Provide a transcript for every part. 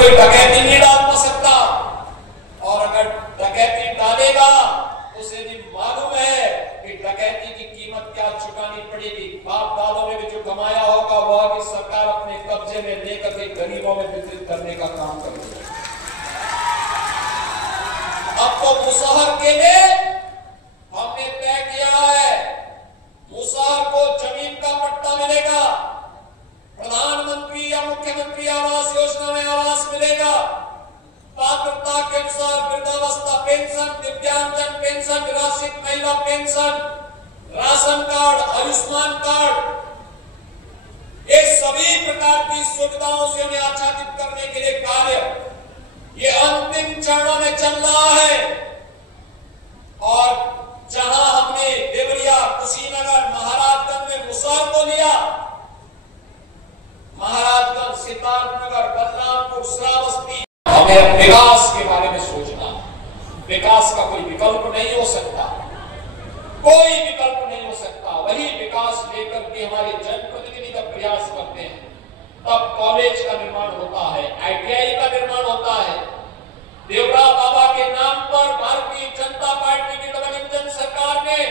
कोई डकैती नहीं डाल सकता, और अगर डकैती डालेगा उसे भी मालूम है कि डकैती की कीमत क्या चुकानी पड़ेगी। बाप दादों ने भी जो कमाया होगा वो अभी सरकार अपने कब्जे में लेकर के गरीबों में वितरित करने का काम करेगी। अब तो मुसहर के लिए हमने तय किया है, मुसहर को जमीन का पट्टा मिलेगा, प्रधानमंत्री या मुख्यमंत्री आवास योजना में आवास मिलेगा, पात्रता के अनुसार वृद्धावस्था पेंशन, दिव्यांगजन पेंशन, निराश्रित महिला pension, ration card, Ayushman card, ये सभी प्रकार की सुविधाओं से उन्हें आच्छादित करने के लिए कार्य ये अंतिम चरणों में चल रहा है। और जहां हमने देवरिया, कुशीनगर, महाराजगंज में मुसहर को लिया, महाराजगंज, सिद्धार्थनगर, बलरामपुर, श्रावस्ती, हमें विकास के बारे में सोचना। विकास का कोई विकल्प नहीं हो सकता, कोई विकल्प नहीं हो सकता। वही विकास लेकर के हमारे जनप्रतिनिधि का प्रयास करते हैं, तब कॉलेज का निर्माण होता है, ITI का निर्माण होता है। देवरा बाबा के नाम पर भारतीय जनता पार्टी की डबल इंजन सरकार ने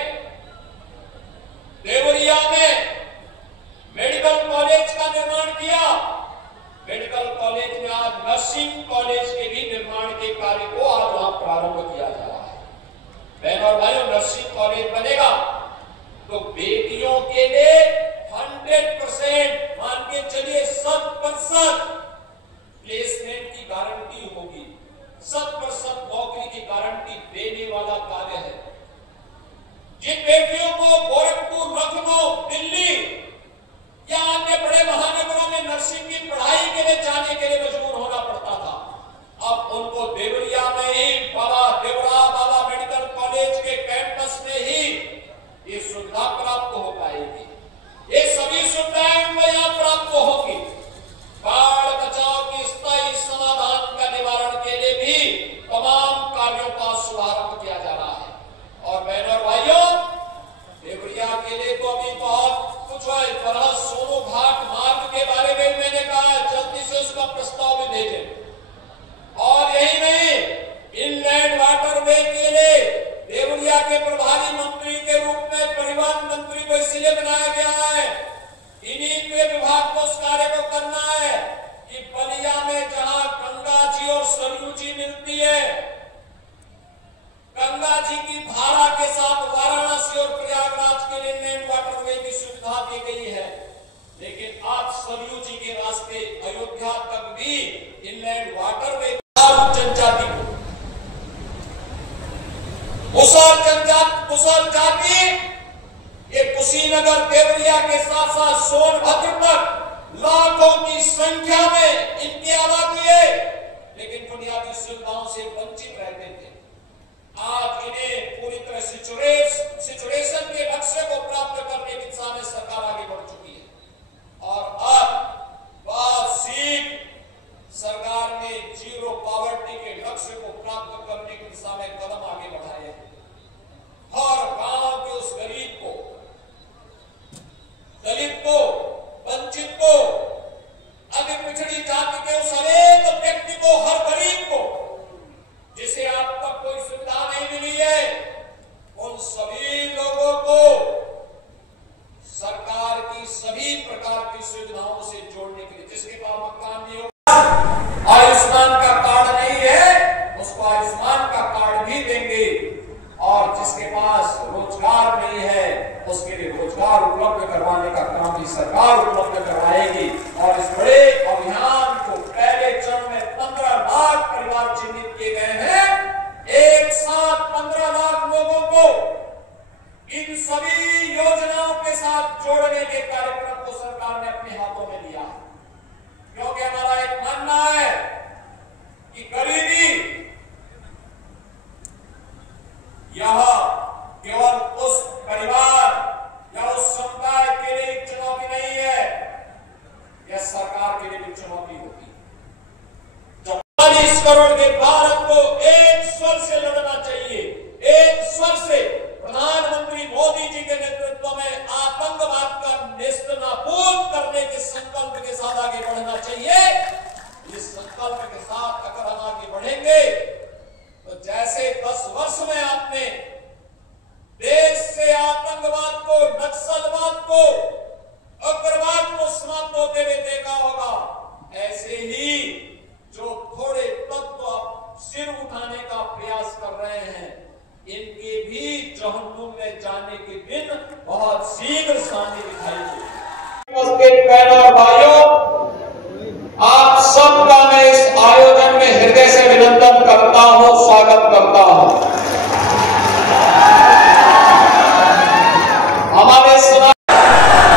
देवरिया में मेडिकल कॉलेज का निर्माण किया। मेडिकल कॉलेज में आज नर्सिंग कॉलेज के भी निर्माण के कार्य को आज वहां प्रारंभ किया जा रहा है। बहनों और भाइयों, नर्सिंग कॉलेज बनेगा तो बेटियों के लिए 100% मान के चलिए 100% प्लेसमेंट की गारंटी होगी, 100% नौकरी की गारंटी देने वाला कार्य है। जिन बेटियों को गोरखपुर, लखनऊ, दिल्ली या अन्य बड़े महानगरों में नर्सिंग की पढ़ाई के लिए जाने के लिए मजबूर होना पड़ता था, अब उनको देवरिया में ही देवरा बाबा मेडिकल कॉलेज के कैंपस में ही ये सुविधा प्राप्त हो पाएगी। ये सभी सुविधाएं उनको यहां प्राप्त होगी। बाढ़ बचाव की स्थायी समाधान का निवारण के लिए भी तमाम कार्यों का शुभारंभ किया जा रहा है। और बहनों और भाइयों, देवरिया के लिए तो अभी बहुत कुछ है। सोनू घाट मार्ग के बारे में मैंने कहा है, जल्दी से उसका प्रस्ताव भी भेजें। और यही नहीं, इनलैंड वाटरवे के लिए देवरिया के प्रभारी मंत्री के रूप में परिवहन मंत्री को इसलिए बनाया गया है, इन्हीं के विभाग को उस कार्य को करना है कि बलिया में जहां गंगा जी और सरयू जी मिलती है, गंगा जी की धारा के साथ वाराणसी और प्रयागराज के लिए इनलैंड वाटरवे की सुविधा दी गई है, लेकिन आज सरयू जी के रास्ते अयोध्या तक भी इनलैंड वाटरवे जनजाति को, मुसहर जाति ये कुशीनगर, देवरिया के साथ साथ सोनभद्र तक लाखों की संख्या में इनकी आबादी है, लेकिन बुनियादी सुविधाओं से वंचित रहते थे। आज इन्हें पूरी तरह सिचुएशन के लक्ष्य को प्राप्त करने की दिशा में सरकार आगे बढ़ चुकी है। और अब बहुत शीघ्र सरकार ने जीरो पॉवर्टी के लक्ष्य को प्राप्त करने की दिशा में कदम आगे बढ़ाए हैं। हर गांव के उस गरीब को, दलित को, वंचित को, अति पिछड़ी जाति के उस अनेक व्यक्ति को, हर गरीब को जिसे अब तक कोई सुविधा नहीं मिली है, उन सभी लोगों को सरकार की सभी प्रकार की सुविधाओं से जोड़ने के लिए, जिसके पास मकान नहीं होगा, आयुष्मान का कार्ड नहीं है, उसको आयुष्मान का कार्ड भी देंगे, और जिसके पास रोजगार नहीं है उसके लिए रोजगार उपलब्ध करवाने का काम भी सरकार उपलब्ध करवाएगी। और इस बड़े अभियान को पहले चरण में 15 लाख परिवार चिन्हित किए गए हैं। एक साथ 15 लाख लोगों को इन सभी योजनाओं के साथ जोड़ने के कार्यक्रम को सरकार ने अपने हाथों में लिया, क्योंकि हमारा एक मानना है कि गरीबी यह केवल उस परिवार या उस समुदाय के लिए एक चुनौती नहीं है, यह सरकार के लिए भी चुनौती होगी। जब 40 करोड़ के भारत को एक स्वर से लड़ना चाहिए, एक स्वर से प्रधानमंत्री मोदी जी के नेतृत्व में आतंकवाद का नेस्तनाबूद करने के संकल्प के साथ आगे बढ़ना चाहिए। इस संकल्प के साथ अगर हम आगे बढ़ेंगे तो जैसे 10 वर्ष में आपने देश से आतंकवाद को, नक्सलवाद को, उग्रवाद को समाप्त होते हुए देखा होगा, ऐसे ही जो थोड़े तत्व आप सिर उठाने का प्रयास कर रहे हैं, इनके भी जहन्नुम में जाने के दिन बहुत शीघ्र सामने दिखाई देंगे। बहनों और भाइयों, आप सबका मैं इस आयोजन में हृदय से अभिनंदन करता हूं, स्वागत करता हूं। हमारे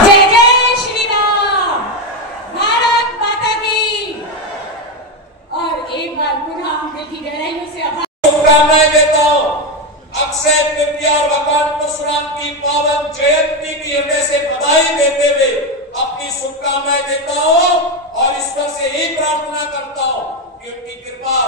जय जय श्री राम, भारत माता की। और एक बार पुनः हम दिल की गहराइयों से शुभकामनाएं देता हूं। अक्षय तृतीया और भगवान परशुराम की पावन जयंती की हृदय से बधाई देते हुए अपनी शुभकामनाएं देता हूं और ईश्वर से यही प्रार्थना करता हूं कि उनकी कृपा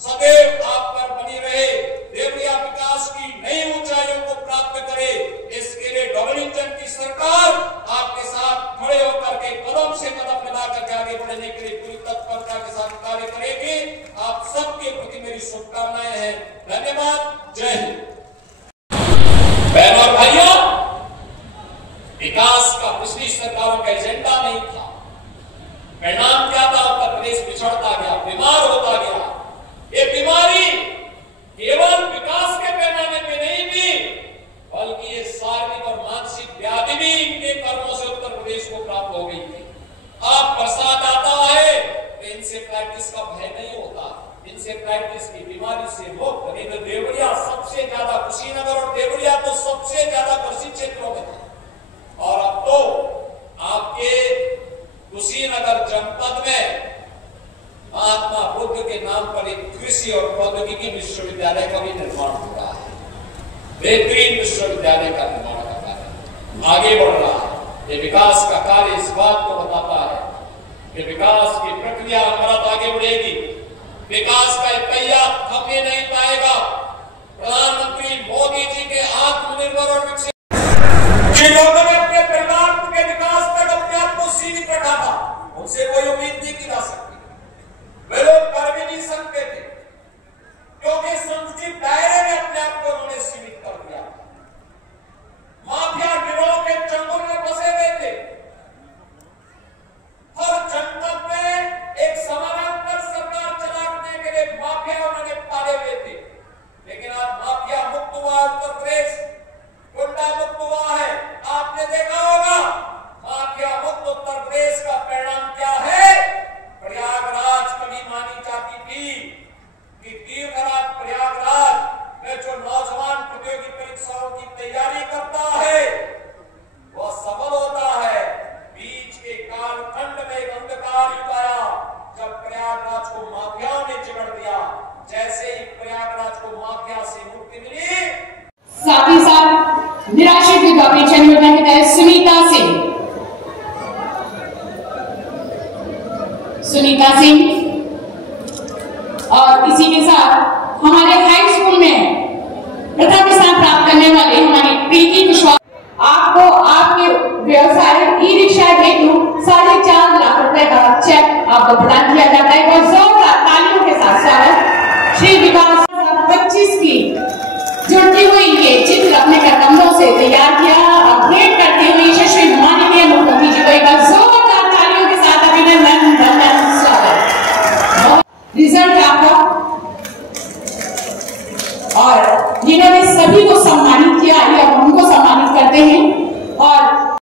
सदैव आप पर बनी रहे, देवरिया विकास की नई ऊंचाइयों को प्राप्त करे। इसके लिए डबल इंजन की सरकार आपके साथ खड़े होकर के कदम से कदम मिला करके आगे बढ़ने के लिए पूरी तत्परता के साथ कार्य करेगी। आप सबके प्रति मेरी शुभकामनाएं हैं। धन्यवाद। जय हिंद। बहनों और भाइयों, विकास का पिछली सरकारों का एजेंडा नहीं था। परिणाम क्या था? उत्तर प्रदेश पिछड़ता गया, बीमार होता गया। ये बीमारी केवल विकास के पैमाने पे नहीं थी, बल्कि ये शारीरिक और मानसिक व्याधि भी इनके कर्मों से उत्तर प्रदेश को प्राप्त हो गई थी। अब बरसात आता है तो इंसेफ्लाइटिस का भय नहीं होता, इंसेफ्लाइटिस की बीमारी से मुक्त। नहीं तो देवरिया सबसे ज्यादा, कुशीनगर और देवरिया तो सबसे ज्यादा ग्रसित क्षेत्रों में था। और अब तो आपके कुशीनगर जनपद में महात्मा बुद्ध के नाम पर एक कृषि और प्रौद्योगिकी विश्वविद्यालय का भी निर्माण हो रहा है। बेहतरीन विश्वविद्यालय का निर्माण का कार्य आगे बढ़ रहा है। ये विकास का कार्य इस बात को बताता है कि विकास की प्रक्रिया अनवरत आगे बढ़ेगी। विकास का एक पहिया थमने नहीं पाएगा। प्रधानमंत्री मोदी जी के आत्मनिर्भर और विकसित, जिन लोगों ने अपने परिवार के विकास तक अपने आप को सीमित रखा था, उनसे कोई उम्मीद नहीं की जा सकती। वे लोग कर भी नहीं सकते थे, क्योंकि संकुचित दायरे में अपने आप को उन्होंने सीमित कर दिया। माफिया गिरोह के चंगुल में फंसे हुए थे। हर जनपद में एक समानांतर सरकार चलाने के लिए माफिया उन्होंने पाले हुए थे। लेकिन आज माफिया मुक्त हुआ उत्तर प्रदेश, गुंडा मुक्त हुआ है। आपने देखा होगा माफिया मुक्त उत्तर प्रदेश का परिणाम क्या है। प्रयागराज कभी मानी जाती थी कि तीर्थराज प्रयागराज में जो नौजवान प्रतियोगी परीक्षाओं की तैयारी करता है वह सफल होता है। बीच के कालखंड में एक अंधकार युग आया जब प्रयागराज को माफियाओं ने चिढ़ दिया। जैसे ही प्रयागराज को माफिया से मुक्ति मिली, साथ ही साथ निराश्रित विधवा पेंशन योजना के तहत सुनीता सिंह और इसी के साथ हमारे हाई स्कूल में प्रथम स्थान प्राप्त करने वाले हमारी प्रीति कुशवाहा, आपको आपके व्यवसाय ई रिक्शा हेतु 4.5 लाख रुपए का चेक आपको प्रदान किया जाता है। और जोरदार तालियों के साथ स्वागत। श्री विकास 2025 की जुड़ती हुई ये चित्र अपने कदमों से तैयार किया और भेंट करते हुए यशस्वी माननीय मुख्यमंत्री जी को एक बार जोरदार तालियों के साथ अभिनंदन, धन्यवाद, स्वागत। रिजल्ट आपका और जिन्होंने सभी को सम्मानित किया,